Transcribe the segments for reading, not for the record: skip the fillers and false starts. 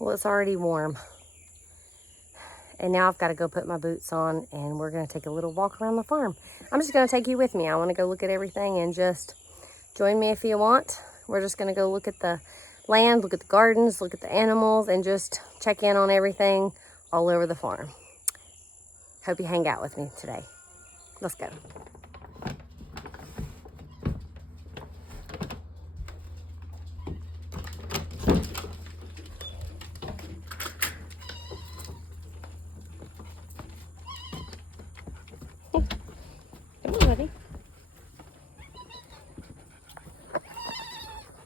Well, it's already warm. And now I've got to go put my boots on and we're going to take a little walk around the farm. I'm just going to take you with me. I want to go look at everything and just join me if you want. We're just going to go look at the land, look at the gardens, look at the animals, and just check in on everything all over the farm. Hope you hang out with me today. Let's go. Come on, buddy.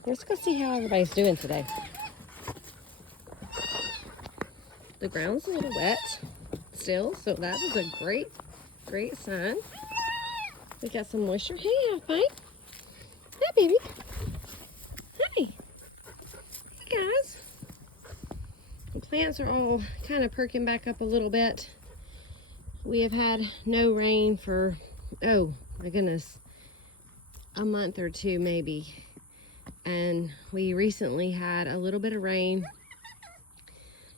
Let's go see how everybody's doing today. The ground's a little wet still, so that is a great sign. We got some moisture. Hey, Alpine. Hi, baby. Hi. Hey, guys. The plants are all kind of perking back up a little bit. We have had no rain for, oh my goodness, a month or two maybe. And we recently had a little bit of rain.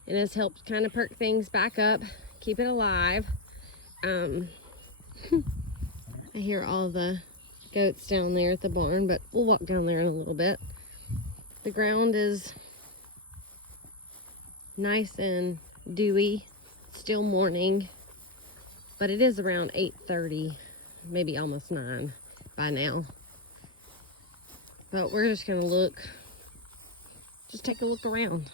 It has helped kind of perk things back up, keep it alive. I hear all the goats down there at the barn, but we'll walk down there in a little bit. The ground is nice and dewy, still morning, but it is around 8:30, maybe almost 9 by now. But we're just gonna just take a look around.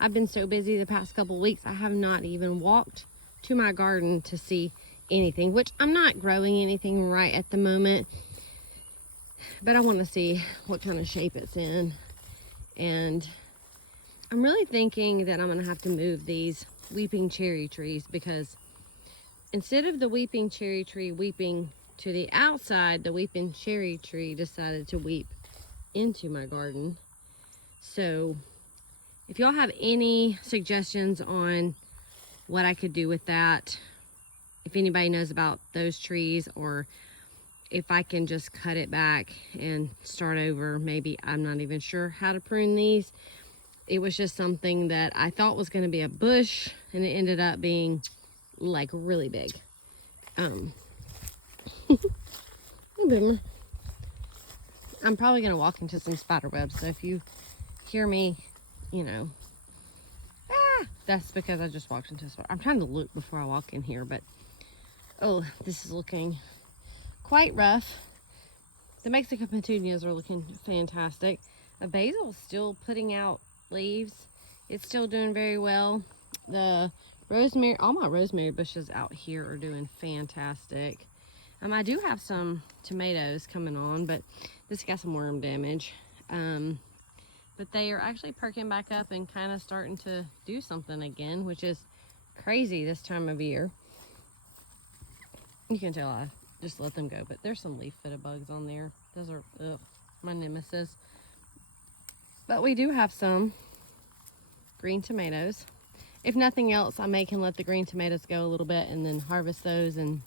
I've been so busy the past couple weeks, I have not even walked to my garden to see anything, which I'm not growing anything right at the moment, but I want to see what kind of shape it's in. And I'm really thinking that I'm going to have to move these weeping cherry trees, because instead of the weeping cherry tree weeping to the outside, the weeping cherry tree decided to weep into my garden. So if y'all have any suggestions on what I could do with that, if anybody knows about those trees, or if I can just cut it back and start over, maybe, I'm not even sure how to prune these. It was just something that I thought was going to be a bush, and it ended up being like really big. Hey, Boomer. I'm probably going to walk into some spider webs, so if you hear me, you know, that's because I just walked into a spider. I'm trying to look before I walk in here, but oh, this is looking quite rough. The Mexican petunias are looking fantastic. The basil is still putting out leaves. It's still doing very well. The rosemary, all my rosemary bushes out here are doing fantastic. I do have some tomatoes coming on, but this got some worm damage. But they are actually perking back up and kind of starting to do something again, which is crazy this time of year. You can tell I just let them go, but there's some leaf-footed bugs on there. Those are my nemesis. But we do have some green tomatoes. If nothing else, I can let the green tomatoes go a little bit and then harvest those and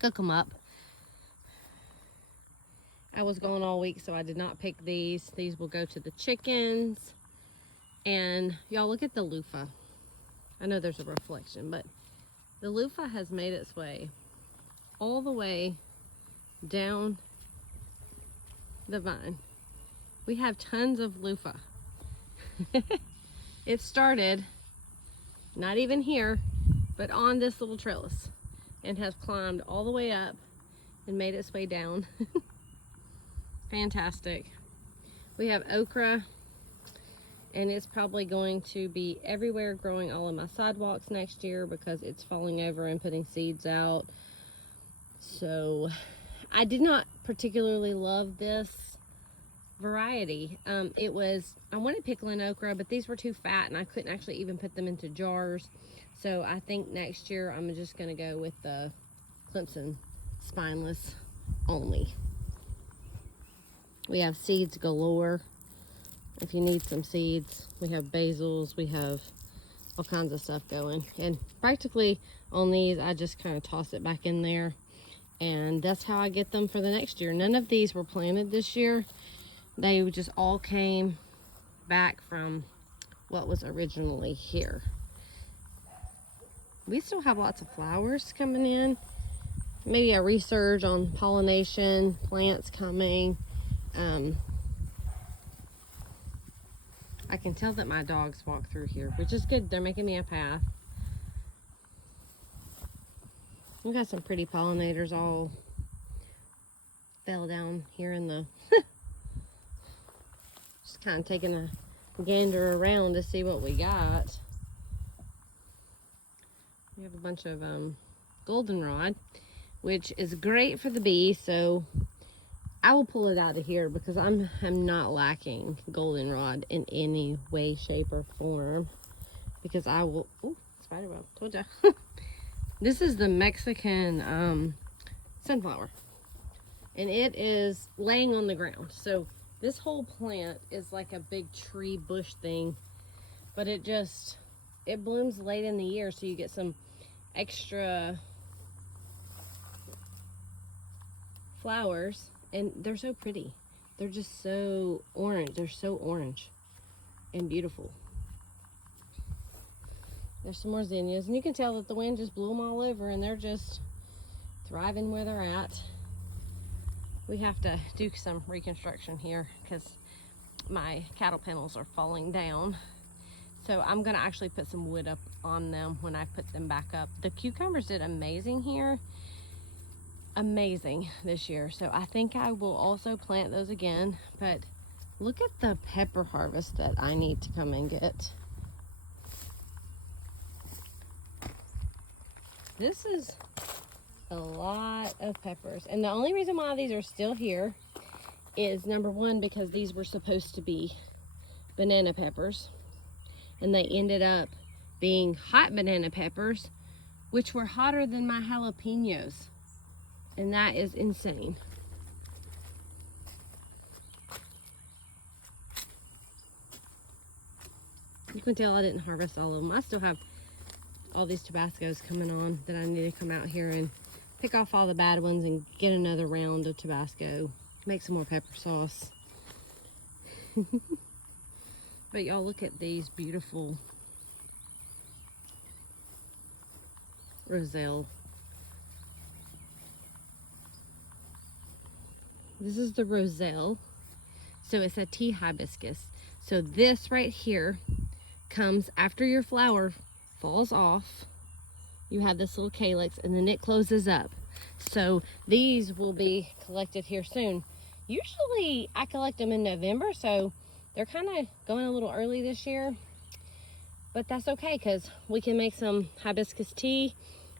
cook them up. I was gone all week, so I did not pick these. These will go to the chickens. And y'all, look at the loofah. I know there's a reflection, but the loofah has made its way all the way down the vine. We have tons of loofah. It started not even here, but on this little trellis, and has climbed all the way up and made its way down. Fantastic. We have okra, and it's probably going to be everywhere, growing all of my sidewalks next year because it's falling over and putting seeds out. So I did not particularly love this variety. I wanted pickling okra, but these were too fat and I couldn't actually even put them into jars. So I think next year I'm just going to go with the Clemson spineless only. We have seeds galore if you need some seeds. We have basils, we have all kinds of stuff going. And practically on these, I just kind of toss it back in there. And that's how I get them for the next year. None of these were planted this year. They just all came back from what was originally here. We still have lots of flowers coming in. Maybe a resurge on pollination, plants coming. I can tell that my dogs walk through here, which is good. They're making me a path. We got some pretty pollinators all fell down here in the just kind of taking a gander around to see what we got. We have a bunch of goldenrod, which is great for the bees, so I will pull it out of here because I'm not lacking goldenrod in any way, shape, or form. Because I will, oh, spider web, told ya. This is the Mexican sunflower, and it is laying on the ground. So this whole plant is like a big tree bush thing, but it blooms late in the year, so you get some extra flowers, and they're so pretty. They're just so orange. They're so orange and beautiful. There's some more zinnias, and you can tell that the wind just blew them all over, and they're just thriving where they're at. We have to do some reconstruction here because my cattle kennels are falling down. So I'm gonna actually put some wood up on them when I put them back up. The cucumbers did amazing here. Amazing this year. So I think I will also plant those again. But look at the pepper harvest that I need to come and get. This is a lot of peppers. And the only reason why these are still here is, number one, because these were supposed to be banana peppers. And they ended up being hot banana peppers, which were hotter than my jalapenos. And that is insane. You can tell I didn't harvest all of them. I still have all these Tabascos coming on that I need to come out here and pick off all the bad ones and get another round of Tabasco. Make some more pepper sauce. But y'all, look at these beautiful roselle. This is the roselle. So it's a tea hibiscus. So this right here comes after your flower falls off. You have this little calyx, and then it closes up. So these will be collected here soon. Usually I collect them in November, so they're kind of going a little early this year. But that's okay, because we can make some hibiscus tea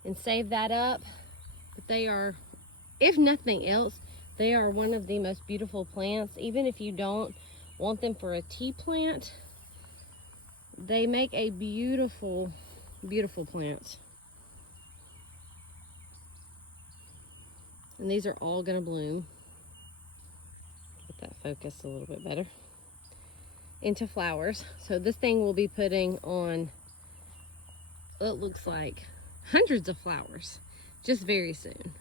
and save that up. But they are, if nothing else, they are one of the most beautiful plants. Even if you don't want them for a tea plant, they make a beautiful, beautiful plant. And these are all gonna bloom. Get that focus a little bit better. Into flowers. So this thing will be putting on, it looks like, hundreds of flowers just very soon.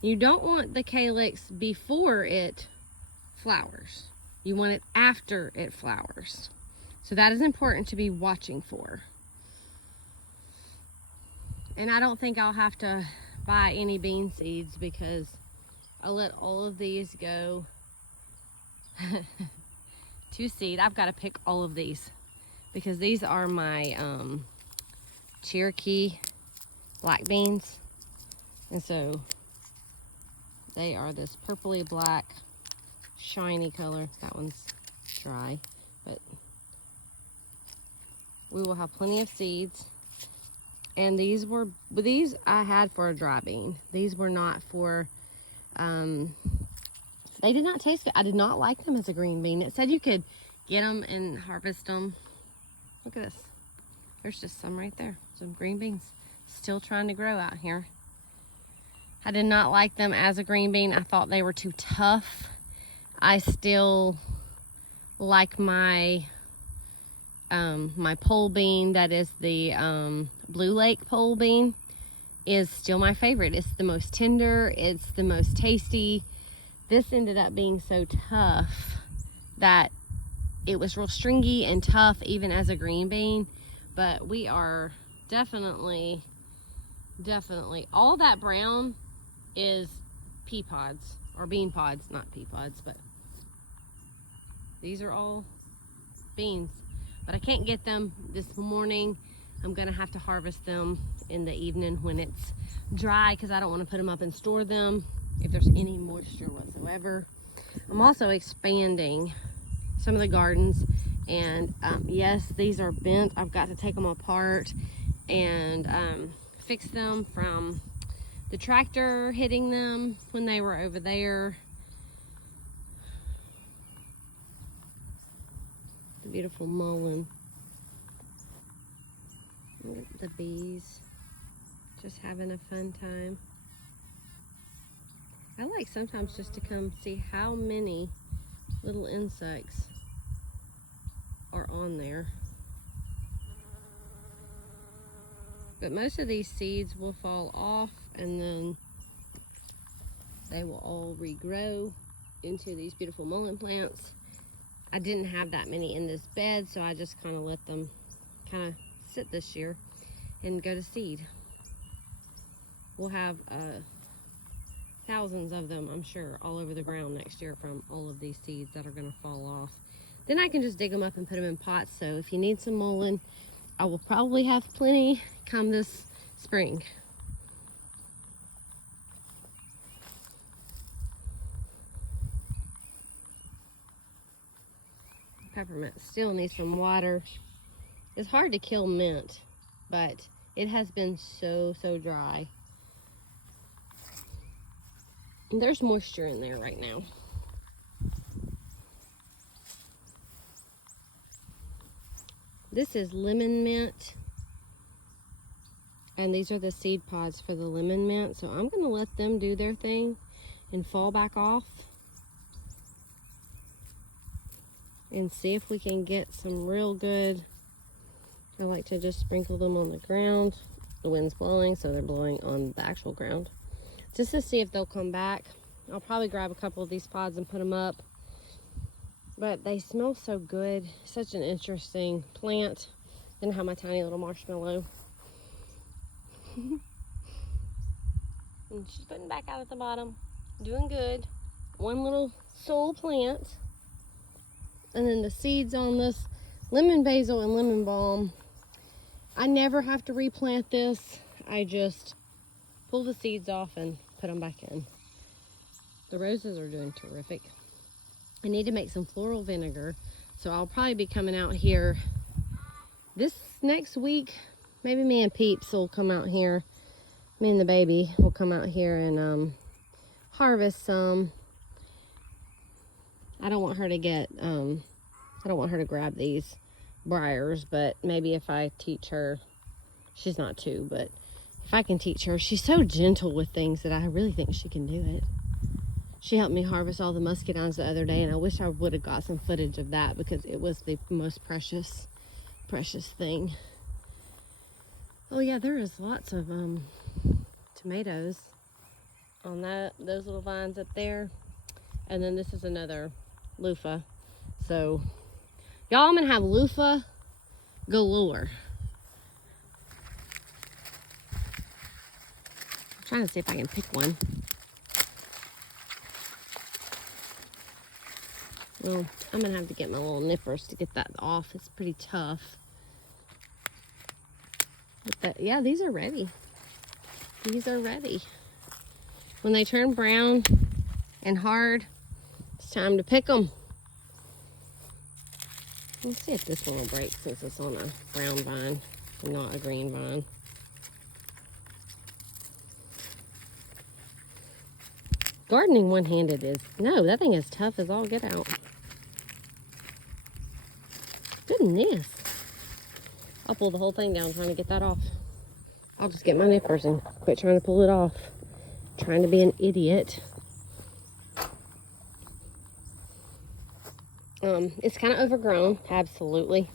You don't want the calyx before it flowers. You want it after it flowers. So that is important to be watching for. And I don't think I'll have to buy any bean seeds because I let all of these go to seed. I've got to pick all of these because these are my Cherokee black beans. And so they are this purpley black, shiny color. That one's dry, but we will have plenty of seeds. And these I had for a dry bean. These were not for, they did not taste good. I did not like them as a green bean. It said you could get them and harvest them. Look at this. There's just some right there. Some green beans. Still trying to grow out here. I did not like them as a green bean. I thought they were too tough. I still like my my pole bean, that is the Blue Lake pole bean, is still my favorite. It's the most tender, it's the most tasty. This ended up being so tough that it was real stringy and tough even as a green bean. But we are definitely, all that brown is pea pods or bean pods, not pea pods, but these are all beans. But I can't get them this morning. I'm gonna have to harvest them in the evening when it's dry, because I don't want to put them up and store them if there's any moisture whatsoever. I'm also expanding some of the gardens, and yes, these are bent. I've got to take them apart and fix them from the tractor hitting them when they were over there. The beautiful mullein. Look at the bees, just having a fun time. I like sometimes just to come see how many little insects are on there. But most of these seeds will fall off, and then they will all regrow into these beautiful mullein plants. I didn't have that many in this bed, so I just kind of let them kind of sit this year and go to seed. We'll have thousands of them, I'm sure, all over the ground next year from all of these seeds that are going to fall off. Then I can just dig them up and put them in pots. So if you need some mullein, I will probably have plenty come this spring. Peppermint still needs some water. It's hard to kill mint, but it has been so dry. And there's moisture in there right now. This is lemon mint, and these are the seed pods for the lemon mint. So I'm gonna let them do their thing and fall back off and see if we can get some real good. I like to just sprinkle them on the ground. The wind's blowing, so they're blowing on the actual ground, just to see if they'll come back. I'll probably grab a couple of these pods and put them up. But they smell so good. Such an interesting plant. Then I have my tiny little marshmallow. And she's putting back out at the bottom. Doing good. One little soul plant. And then the seeds on this lemon basil and lemon balm. I never have to replant this. I just pull the seeds off and put them back in. The roses are doing terrific. I need to make some floral vinegar, so I'll probably be coming out here this next week. Maybe me and Peeps will come out here. Me and the baby will come out here and harvest some. I don't want her to get, I don't want her to grab these briars, but maybe if I teach her, she's not 2, but if I can teach her, she's so gentle with things that I really think she can do it. She helped me harvest all the muscadines the other day, and I wish I would have got some footage of that because it was the most precious thing. Oh yeah, there is lots of tomatoes on those little vines up there. And then this is another loofah. So y'all, I'm gonna have loofah galore. I'm trying to see if I can pick one. Well, I'm gonna have to get my little nippers to get that off. It's pretty tough. But yeah, these are ready. These are ready. When they turn brown and hard, it's time to pick them. Let's see if this one will break since it's on a brown vine and not a green vine. Gardening one-handed is, no, that thing is tough as all get out. Goodness. I'll pull the whole thing down trying to get that off. I'll just get my nippers and quit trying to pull it off. Trying to be an idiot. It's kind of overgrown, absolutely.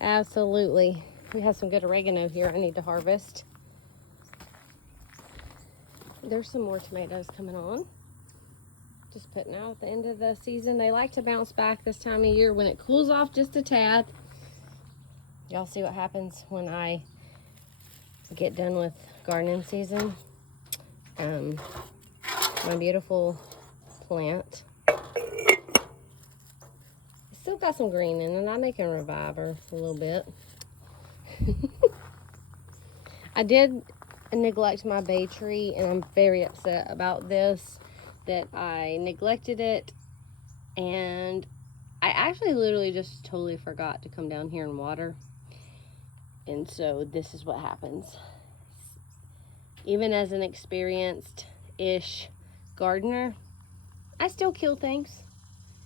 Absolutely. We have some good oregano here I need to harvest. There's some more tomatoes coming on. Just putting out at the end of the season. They like to bounce back this time of year when it cools off just a tad. Y'all see what happens when I get done with gardening season. My beautiful plant. Still got some green in it. I may can revive her a little bit. I did neglect my bay tree, and I'm very upset about this, that I neglected it, and I actually literally just totally forgot to come down here and water. And so this is what happens. Even as an experienced-ish gardener, I still kill things.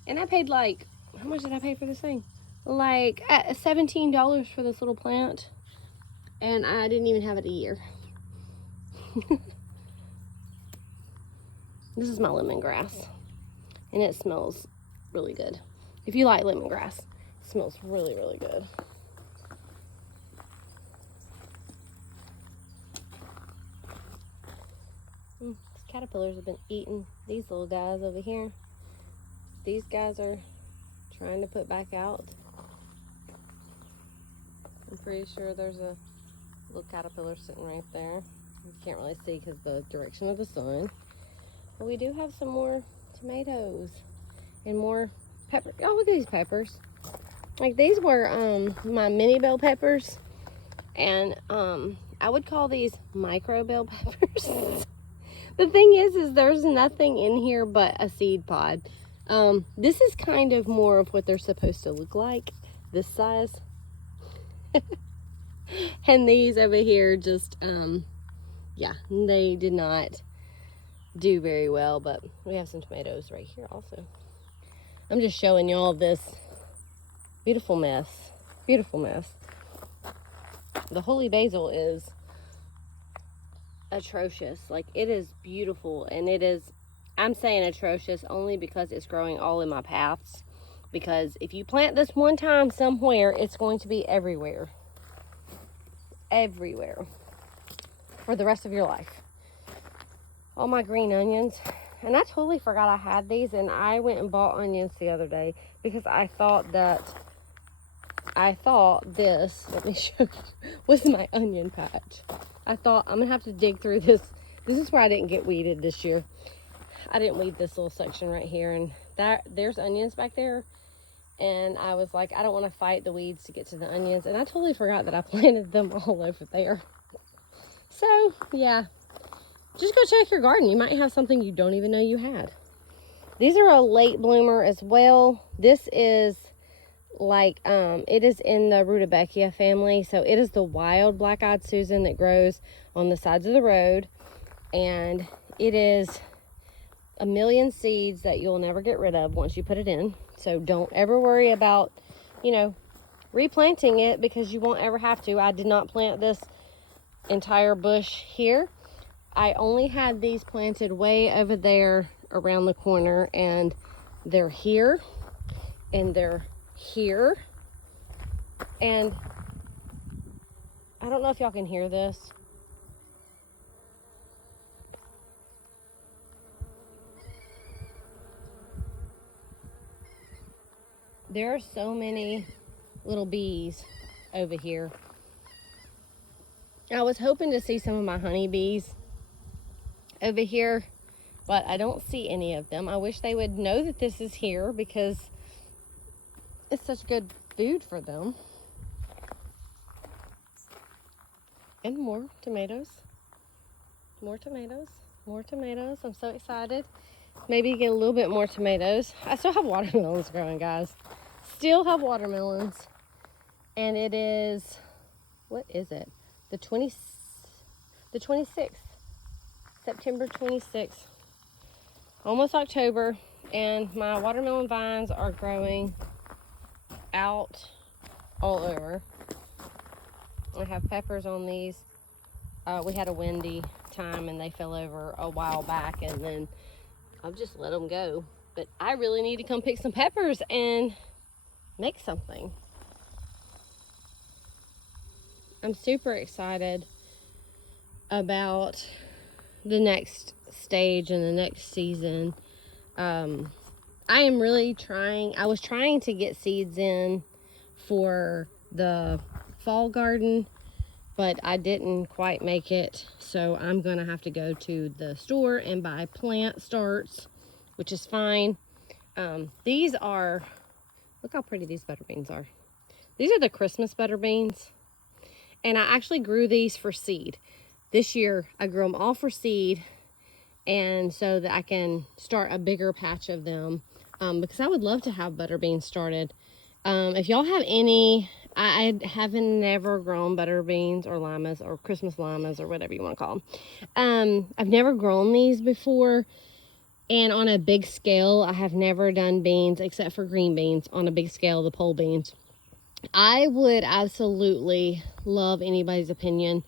And I paid like, how much did I pay for this thing? Like $17 for this little plant. And I didn't even have it a year. This is my lemongrass. And it smells really good. If you like lemongrass, it smells really, really good. These caterpillars have been eating these little guys over here. These guys are trying to put back out. I'm pretty sure there's a little caterpillar sitting right there. You can't really see because of the direction of the sun. But we do have some more tomatoes and more pepper. Oh, look at these peppers. Like, these were my mini bell peppers. And I would call these micro bell peppers. The thing is there's nothing in here but a seed pod. This is kind of more of what they're supposed to look like, this size. And these over here just, yeah, they did not do very well, but we have some tomatoes right here also. I'm just showing y'all this beautiful mess. Beautiful mess. The holy basil is atrocious. Like, it is beautiful, and it is, I'm saying atrocious only because it's growing all in my paths. Because if you plant this one time somewhere, it's going to be everywhere. Everywhere. For the rest of your life. All my green onions. And I totally forgot I had these, and I went and bought onions the other day because I thought this, let me show you, was my onion patch. I thought I'm gonna have to dig through this. This is where I didn't get weeded this year. I didn't weed this little section right here, and there's onions back there. And I was like, I don't want to fight the weeds to get to the onions. And I totally forgot that I planted them all over there. So, yeah. Just go check your garden. You might have something you don't even know you had. These are a late bloomer as well. This is like, it is in the Rudbeckia family. So it is the wild black-eyed Susan that grows on the sides of the road. And it is a million seeds that you'll never get rid of once you put it in. So don't ever worry about, you know, replanting it, because you won't ever have to. I did not plant this entire bush here. I only had these planted way over there around the corner, and they're here, and they're here, and I don't know if y'all can hear this. There are so many little bees over here. I was hoping to see some of my honeybees over here, but I don't see any of them. I wish they would know that this is here, because it's such good food for them. And more tomatoes. More tomatoes. More tomatoes. I'm so excited. Maybe get a little bit more tomatoes. I still have watermelons growing, guys. Still have watermelons. And it is, what is it? The 26th. September 26th. Almost October. And my watermelon vines are growing out all over. I have peppers on these. We had a windy time and they fell over a while back, and then I'll just let them go. But I really need to come pick some peppers and make something. I'm super excited about the next stage and the next season I am really trying. I was trying to get seeds in for the fall garden, but I didn't quite make it. So I'm going to have to go to the store and buy plant starts, which is fine. These are, look how pretty these butter beans are. These are the Christmas butter beans. And I actually grew these for seed. This year, I grew them all for seed, and so that I can start a bigger patch of them, because I would love to have butter beans started. If y'all have any, I haven't never grown butter beans or limas or Christmas limas or whatever you want to call them. I've never grown these before, and on a big scale, I have never done beans except for green beans on a big scale, the pole beans. I would absolutely love anybody's opinion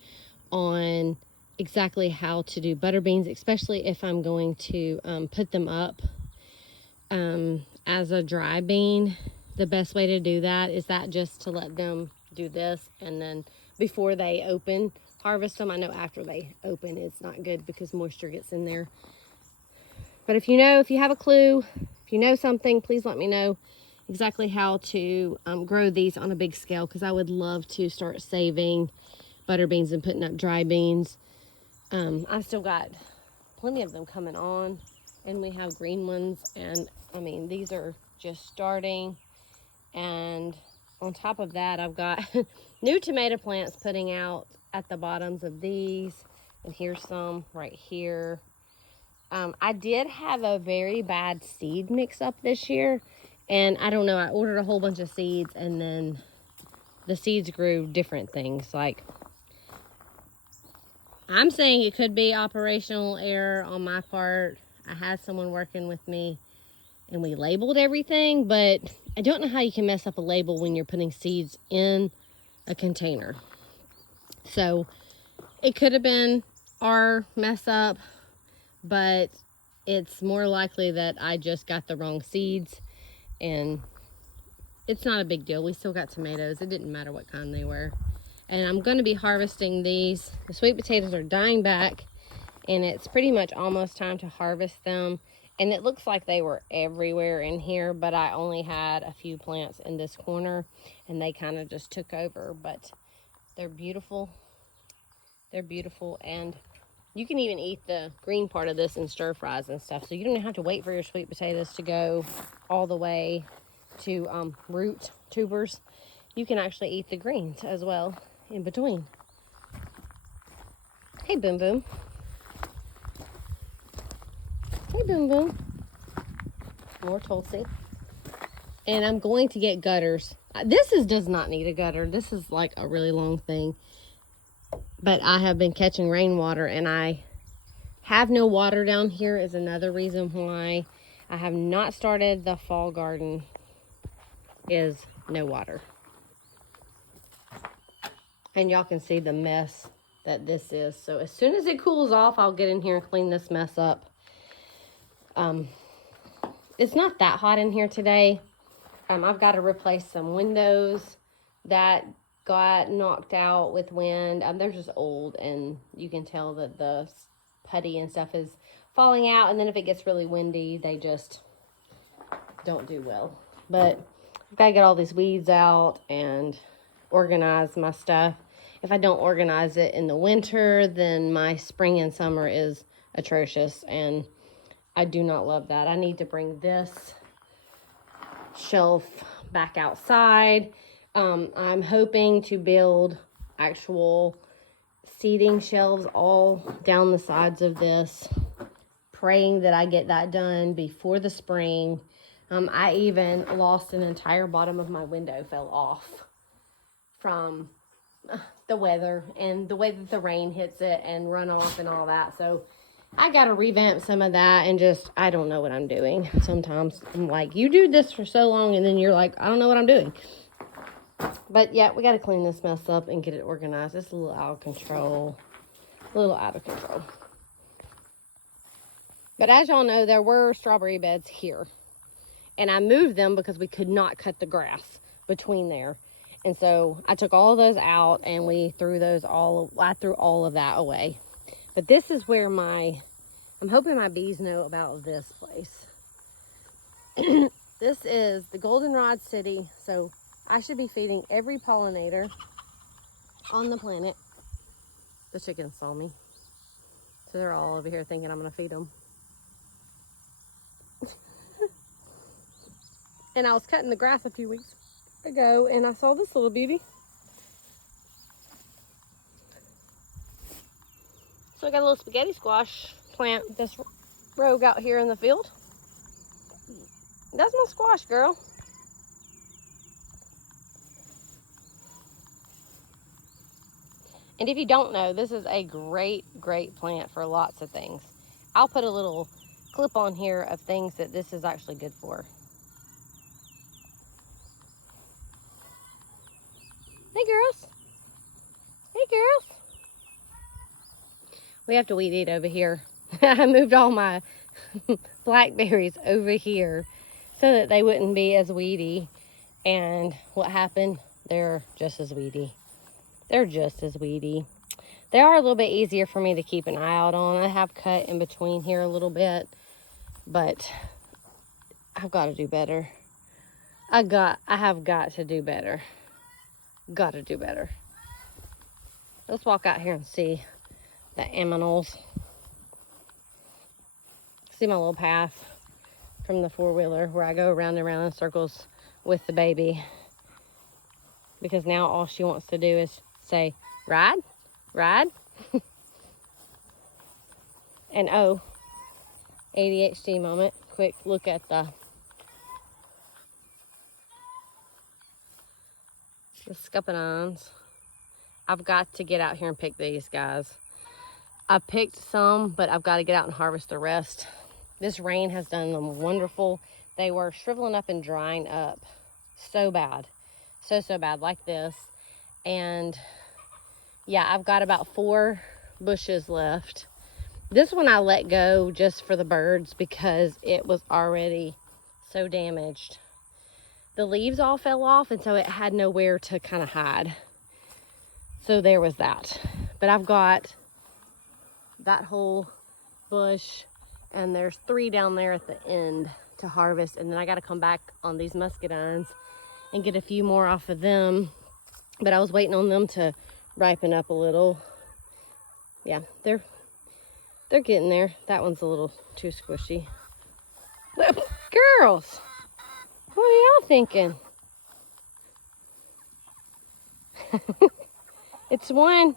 on exactly how to do butter beans, especially if I'm going to put them up as a dry bean. The best way to do that is that just to let them do this, and then before they open, harvest them. I know after they open it's not good because moisture gets in there. But if you know, if you have a clue, if you know something, please let me know exactly how to grow these on a big scale, because I would love to start saving butter beans and putting up dry beans. I've still got plenty of them coming on, and we have green ones, and I mean, these are just starting. And on top of that, I've got new tomato plants putting out at the bottoms of these, and here's some right here. I did have a very bad seed mix up this year, and I don't know, I ordered a whole bunch of seeds, and then the seeds grew different things. Like, I'm saying it could be operational error on my part. I had someone working with me, and we labeled everything, but I don't know how you can mess up a label when you're putting seeds in a container. So it could have been our mess up, but it's more likely that I just got the wrong seeds, and it's not a big deal. We still got tomatoes. It didn't matter what kind they were. And I'm going to be harvesting these. The sweet potatoes are dying back, and it's pretty much almost time to harvest them. And it looks like they were everywhere in here, but I only had a few plants in this corner, and they kind of just took over. But they're beautiful. They're beautiful, and you can even eat the green part of this in stir fries and stuff. So you don't have to wait for your sweet potatoes to go all the way to root tubers. You can actually eat the greens as well in between. Hey, Boom Boom. Hey, Boom Boom. More Tulsi. And I'm going to get gutters. This does not need a gutter. This is like a really long thing. But I have been catching rainwater, and I have no water down here is another reason why I have not started the fall garden, is no water. And y'all can see the mess that this is. So as soon as it cools off, I'll get in here and clean this mess up. It's not that hot in here today. I've got to replace some windows that got knocked out with wind. They're just old, and you can tell that the putty and stuff is falling out. And then if it gets really windy, they just don't do well. But I've got to get all these weeds out and organize my stuff. If I don't organize it in the winter, then my spring and summer is atrocious, and I do not love that. I need to bring this shelf back outside. I'm hoping to build actual seating shelves all down the sides of this, praying that I get that done before the spring. I even lost an entire bottom of my window, fell off from the weather and the way that the rain hits it and runoff and all that. So I got to revamp some of that, and just, I don't know what I'm doing. Sometimes I'm like, you do this for so long, and then you're like, I don't know what I'm doing. But yeah, we got to clean this mess up and get it organized. It's a little out of control. A little out of control. But as y'all know, there were strawberry beds here. And I moved them because we could not cut the grass between there. And so I took all those out, and we threw those I threw all of that away. But this is where I'm hoping my bees know about this place. This is the goldenrod city, so I should be feeding every pollinator on the planet. The chickens saw me, so they're all over here thinking I'm gonna feed them. And I was cutting the grass a few weeks ago and I saw this little beauty. So I got a little spaghetti squash plant this rogue out here in the field. That's my squash, girl. And if you don't know, this is a great plant for lots of things. I'll put a little clip on here of things that this is actually good for. Hey girls. Hey girls. We have to weed eat over here. I moved all my blackberries over here so that they wouldn't be as weedy. And what happened? They're just as weedy. They're just as weedy. They are a little bit easier for me to keep an eye out on. I have cut in between here a little bit, but I've got to do better. I have got to do better. Got to do better. Let's walk out here and see the aminals. See my little path from the four-wheeler where I go around and around in circles with the baby. Because now all she wants to do is say, ride, ride. And oh, ADHD moment. Quick look at the scuppernines. I've got to get out here and pick these guys. I picked some, but I've got to get out and harvest the rest. This rain has done them wonderful. They were shriveling up and drying up so bad. So bad, like this. And yeah, I've got about 4 bushes left. This one I let go just for the birds because it was already so damaged. The leaves all fell off, and so it had nowhere to kind of hide. So there was that. But I've got that whole bush, and there's 3 down there at the end to harvest. And then I got to come back on these muscadines and get a few more off of them. But I was waiting on them to ripen up a little. Yeah, they're getting there. That one's a little too squishy. Girls, what are y'all thinking? It's one.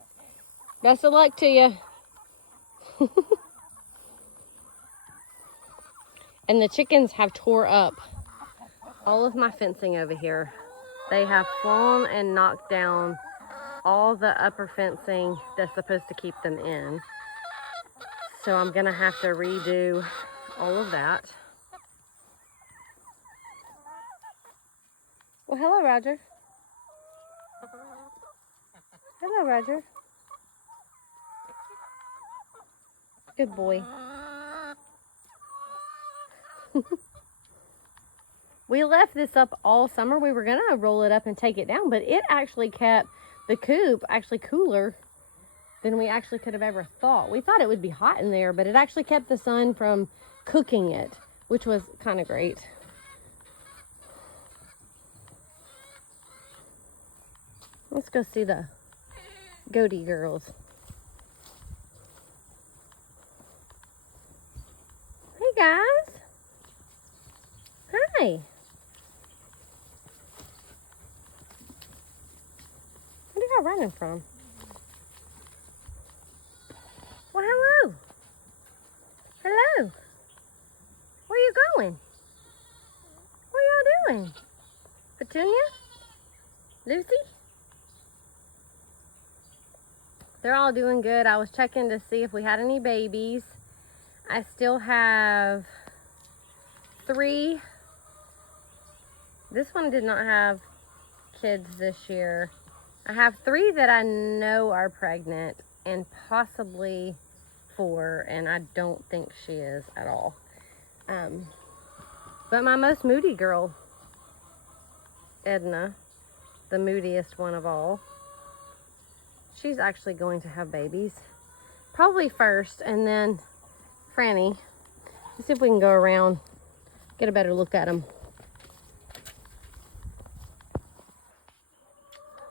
Best of luck to you. And the chickens have tore up all of my fencing over here. They have flown and knocked down all the upper fencing that's supposed to keep them in. So I'm gonna have to redo all of that. Well, hello, Roger. Hello, Roger. Good boy. We left this up all summer. We were gonna roll it up and take it down, but it actually kept the coop actually cooler than we actually could have ever thought. We thought it would be hot in there, but it actually kept the sun from cooking it, which was kind of great. Let's go see the goatee girls. Hey guys. Hi. Where are y'all running from? Well, hello. Hello. Where you going? What are y'all doing? Petunia? Lucy? They're all doing good. I was checking to see if we had any babies. I still have 3. This one did not have kids this year. I have 3 that I know are pregnant, and possibly 4, and I don't think she is at all. But my most moody girl, Edna, the moodiest one of all, she's actually going to have babies. Probably first, and then Franny. Let's see if we can go around get a better look at them.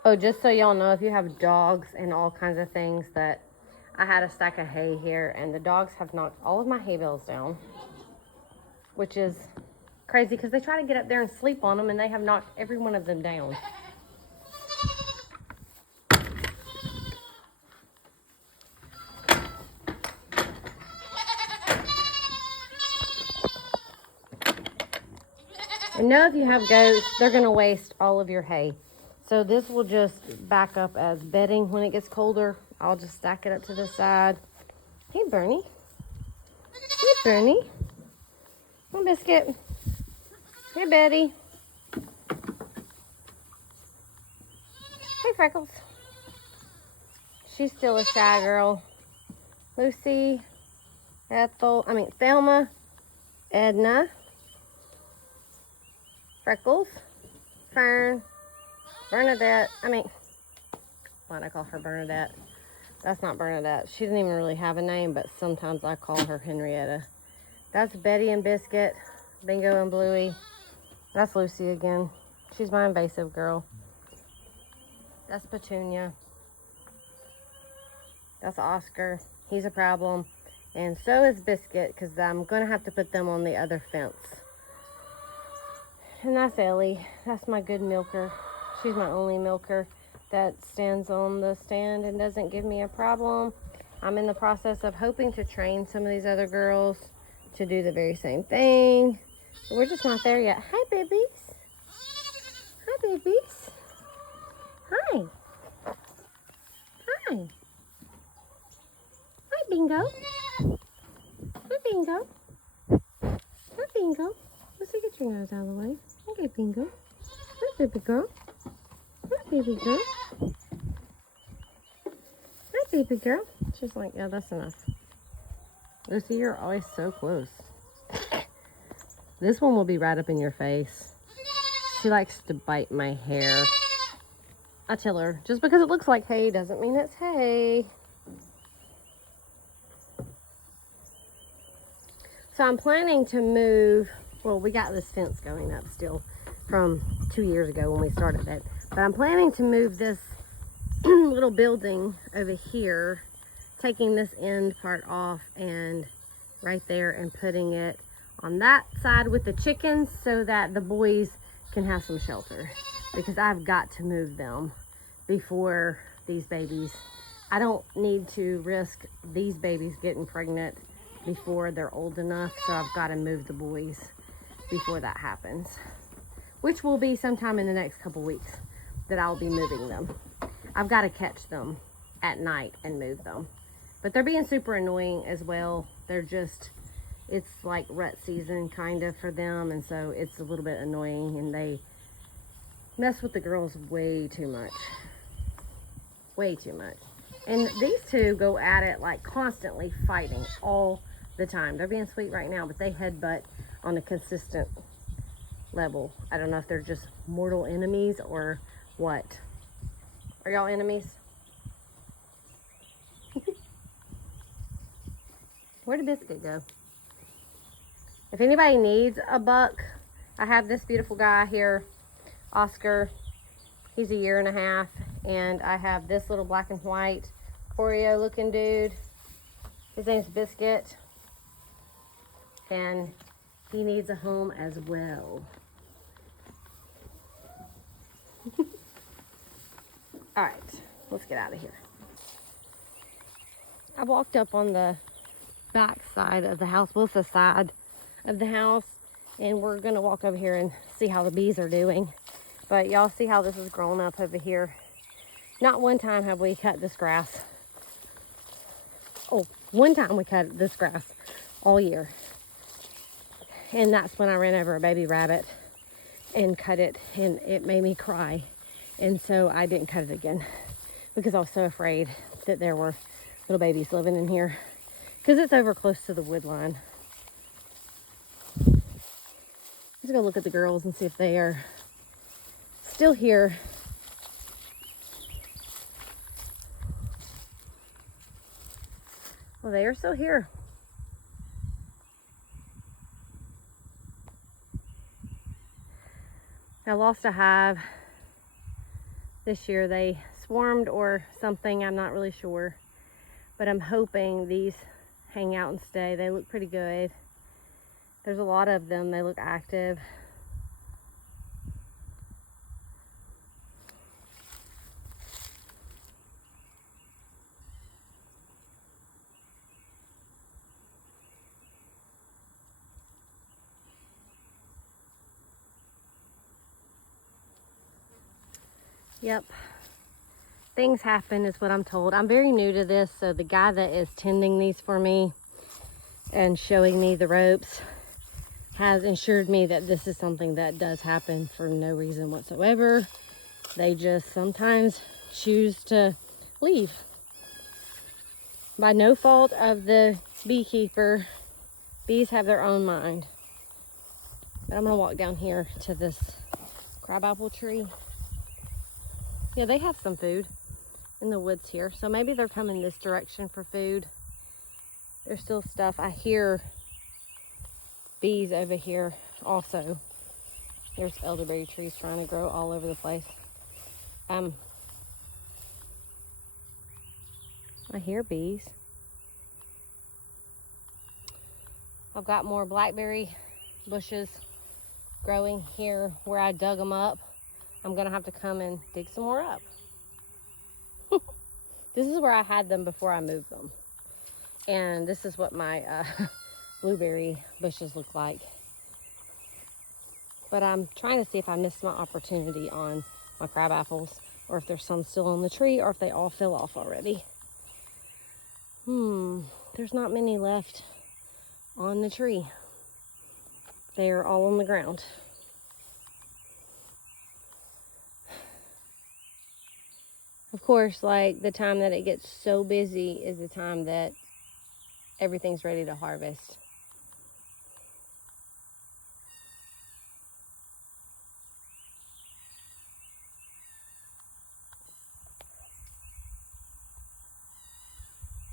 Oh, just so y'all know, if you have dogs and all kinds of things, that I had a stack of hay here and the dogs have knocked all of my hay bales down, which is crazy because they try to get up there and sleep on them and they have knocked every one of them down. And know if you have goats, they're going to waste all of your hay. So this will just back up as bedding when it gets colder. I'll just stack it up to the side. Hey, Bernie. Hey, Bernie. Come on, Biscuit. Hey, Betty. Hey, Freckles. She's still a shy girl. Lucy, Thelma, Edna, Freckles, Fern, Bernadette. Why'd I call her Bernadette? That's not Bernadette. She doesn't even really have a name, but sometimes I call her Henrietta. That's Betty and Biscuit, Bingo and Bluey. That's Lucy again. She's my invasive girl. That's Petunia. That's Oscar. He's a problem. And so is Biscuit, because I'm going to have to put them on the other fence. And that's Ellie. That's my good milker. She's my only milker that stands on the stand and doesn't give me a problem. I'm in the process of hoping to train some of these other girls to do the very same thing. But we're just not there yet. Hi, babies. Hi, babies. Hi. Hi. Hi, Bingo. Hi, Bingo. Hi, Bingo. Let's get your nose out of the way. Okay, Bingo. Hi, baby girl. Hi, baby girl. Hi, baby girl. She's like, yeah, that's enough. Lucy, you're always so close. This one will be right up in your face. She likes to bite my hair. I tell her, just because it looks like hay doesn't mean it's hay. So I'm planning to move, well, we got this fence going up still from 2 years ago when we started it. But I'm planning to move this little building over here, taking this end part off and right there and putting it on that side with the chickens so that the boys can have some shelter, because I've got to move them before these babies. I don't need to risk these babies getting pregnant before they're old enough, so I've got to move the boys before that happens, which will be sometime in the next couple weeks that I'll be moving them. I've got to catch them at night and move them, but they're being super annoying as well. They're just, it's like rut season kind of for them, and so it's a little bit annoying, and they mess with the girls way too much. Way too much. And these two go at it like constantly fighting all the time. They're being sweet right now, but they headbutt on a consistent level. I don't know if they're just mortal enemies or what. Are y'all enemies? Where did Biscuit go? If anybody needs a buck, I have this beautiful guy here, Oscar. He's 1.5 years, and I have this little black and white Oreo looking dude. His name's Biscuit, and he needs a home as well. All right, let's get out of here. I walked up on the back side of the house, both the side of the house, and we're gonna walk over here and see how the bees are doing. But y'all see how this is growing up over here. Not one time have we cut this grass. Oh, one time we cut this grass all year. And that's when I ran over a baby rabbit and cut it, and it made me cry. And so I didn't cut it again because I was so afraid that there were little babies living in here, because it's over close to the wood line. Let's go look at the girls and see if they are still here. Well, they are still here. I lost a hive this year. They swarmed or something, I'm not really sure. But I'm hoping these hang out and stay. They look pretty good. There's a lot of them. They look active. Yep. Things happen is what I'm told. I'm very new to this, so the guy that is tending these for me and showing me the ropes has assured me that this is something that does happen for no reason whatsoever. They just sometimes choose to leave. By no fault of the beekeeper, bees have their own mind. But I'm gonna walk down here to this crabapple tree. Yeah, they have some food in the woods here, so maybe they're coming this direction for food. There's still stuff. I hear bees over here also. There's elderberry trees trying to grow all over the place. I hear bees. I've got more blackberry bushes growing here where I dug them up. I'm gonna have to come and dig some more up. This is where I had them before I moved them. And this is what my blueberry bushes look like. But I'm trying to see if I missed my opportunity on my crab apples, or if there's some still on the tree, or if they all fell off already. There's not many left on the tree. They're all on the ground. Of course, like the time that it gets so busy is the time that everything's ready to harvest.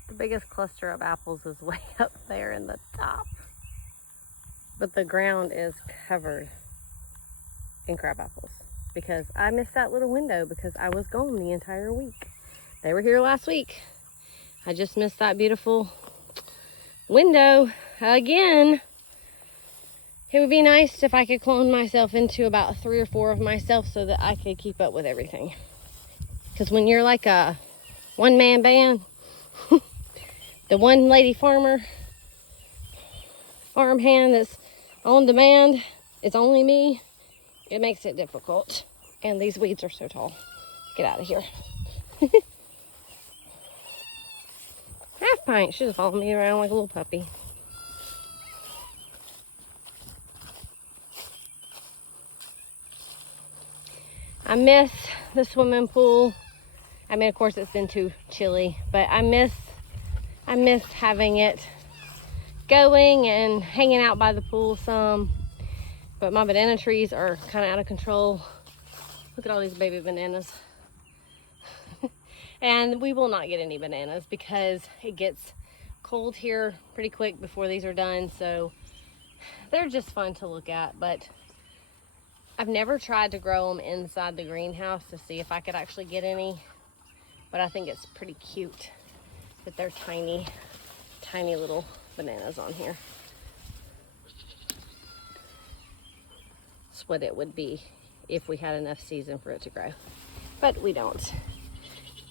The biggest cluster of apples is way up there in the top. But the ground is covered in crab apples. Because I missed that little window because I was gone the entire week. They were here last week. I just missed that beautiful window again. It would be nice if I could clone myself into about 3 or 4 of myself so that I could keep up with everything. Because when you're like a one-man band, the one lady farm hand that's on demand, it's only me. It makes it difficult. And these weeds are so tall. Get out of here. Half pint. She's following me around like a little puppy. I miss the swimming pool. I mean, of course, it's been too chilly, but I miss having it going and hanging out by the pool some. But my banana trees are kind of out of control. Look at all these baby bananas. And we will not get any bananas because it gets cold here pretty quick before these are done. So they're just fun to look at. But I've never tried to grow them inside the greenhouse to see if I could actually get any. But I think it's pretty cute that they're tiny, tiny little bananas on here. What it would be if we had enough season for it to grow, but we don't.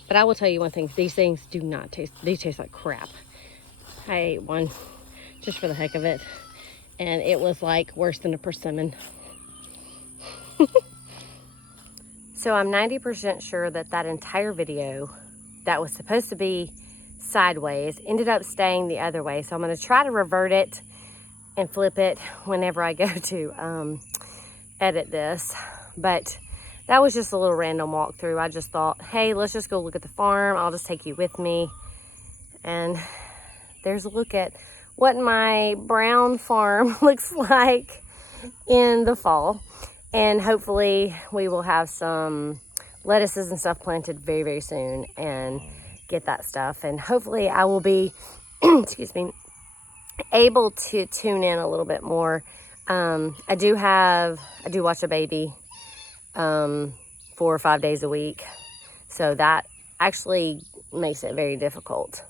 But I will tell you one thing, these things do not taste, they taste like crap. I ate one just for the heck of it, and it was like worse than a persimmon. So I'm 90% sure that that entire video that was supposed to be sideways ended up staying the other way. So I'm going to try to revert it and flip it whenever I go to edit this. But that was just a little random walkthrough. I just thought, hey, let's just go look at the farm. I'll just take you with me. And there's a look at what my brown farm looks like in the fall. And hopefully we will have some lettuces and stuff planted very, very soon and get that stuff. And hopefully I will be, excuse me, able to tune in a little bit more. I do watch a baby 4 or 5 days a week. So that actually makes it very difficult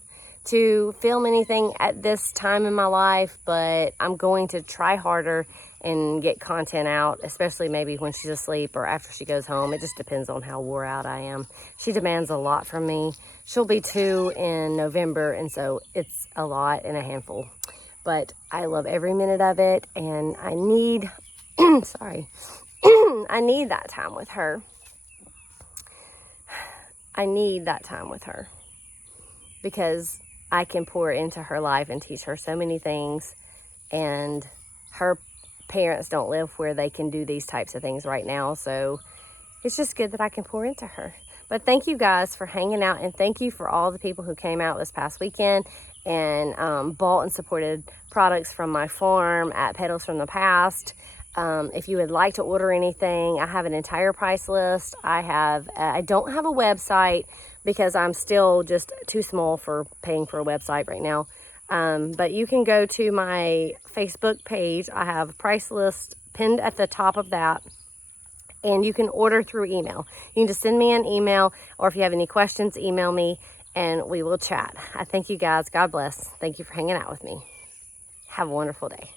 to film anything at this time in my life, but I'm going to try harder and get content out, especially maybe when she's asleep or after she goes home. It just depends on how wore out I am. She demands a lot from me. She'll be 2 in November, and so it's a lot and a handful. But I love every minute of it, and I need, sorry, I need that time with her. I need that time with her because I can pour into her life and teach her so many things, and her parents don't live where they can do these types of things right now, so it's just good that I can pour into her. But thank you guys for hanging out, and thank you for all the people who came out this past weekend and bought and supported products from my farm at Petals from the Past. If you would like to order anything, I have an entire price list. I don't have a website because I'm still just too small for paying for a website right now. But you can go to my Facebook page. I have a price list pinned at the top of that, and you can order through email. You can just send me an email, or if you have any questions, email me and we will chat. I thank you guys. God bless. Thank you for hanging out with me. Have a wonderful day.